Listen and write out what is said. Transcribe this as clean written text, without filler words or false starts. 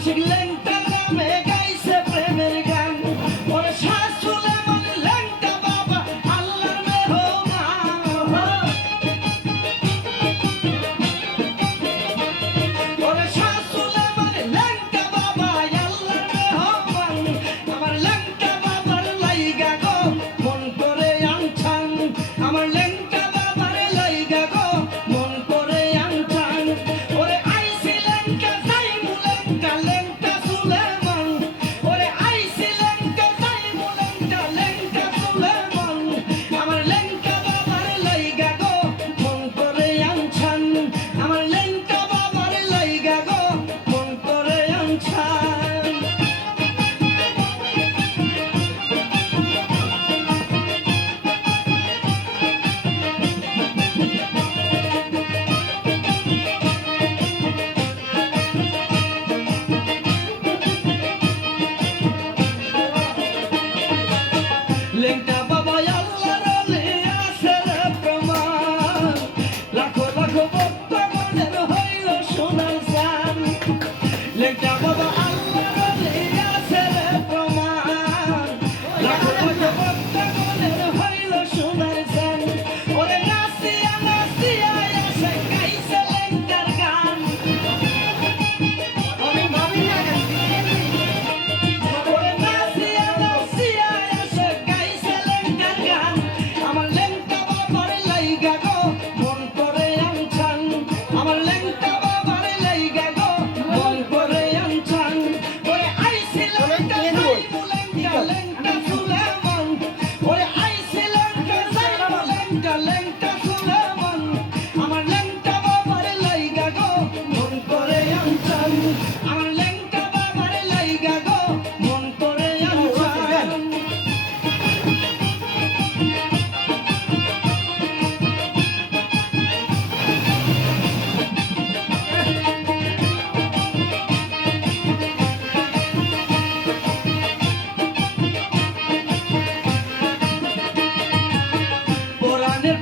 আশিক লেংটা নামে গাইছে প্রেমের গান ওরে শাহ সুলেমান লেংটা বাবা আল্লাহর মেহমান ওরে শাহ সুলেমান লেংটা বাবা আল্লাহর মেহমান আমার লেংটা বাবার লাইগা গো মন করে আনছান আমার লেংটা বাবার লাইগা গো মন করে আনছান ওরে আইছি লেংটা যাইমু লেংটা লেংটা সুলেমান ওরে আইছি লেংটা যাইমু লেংটা লেংটা সুলেমান আমার লেংটা বাবার লাইগা গো মন করে আনছান আমার লেংটা বাবার লাইগা গো মন করে আনছান লেংটা বাবা আল্লাহর ওলি আছে রে প্রমাণ লাখো লাখো ভক্ত মনের হইল সোনার চান লেংটা বাবা আল্লাহর ওলি আছে রে প্রমাণ লাখো লাখো ভক্ত মনের হইল সোনার চান ওরে নাচিয়া নাচিয়া এসে গাইছে লেংটার গান আমি ভাবি না ওরে নাচিয়া নাচিয়া এসে গাইছে লেংটার গান আমার লেংটা বাবার লাইগা গো মন করে আনছান আমার লেংটা বাবার লাইগা গো মন করে আনছান ওরে আইছি লেংটা যাইমু লেংটা লেংটা সুলেমান ওরে আইছি লেংটা যাইমু লেংটা লেংটা সুলেমান আমার লেংটা বাবার লাইগা গো মন করে আনছান আমার লেংটা বাবার লাইগা গো মন করে আনছান কোরআনের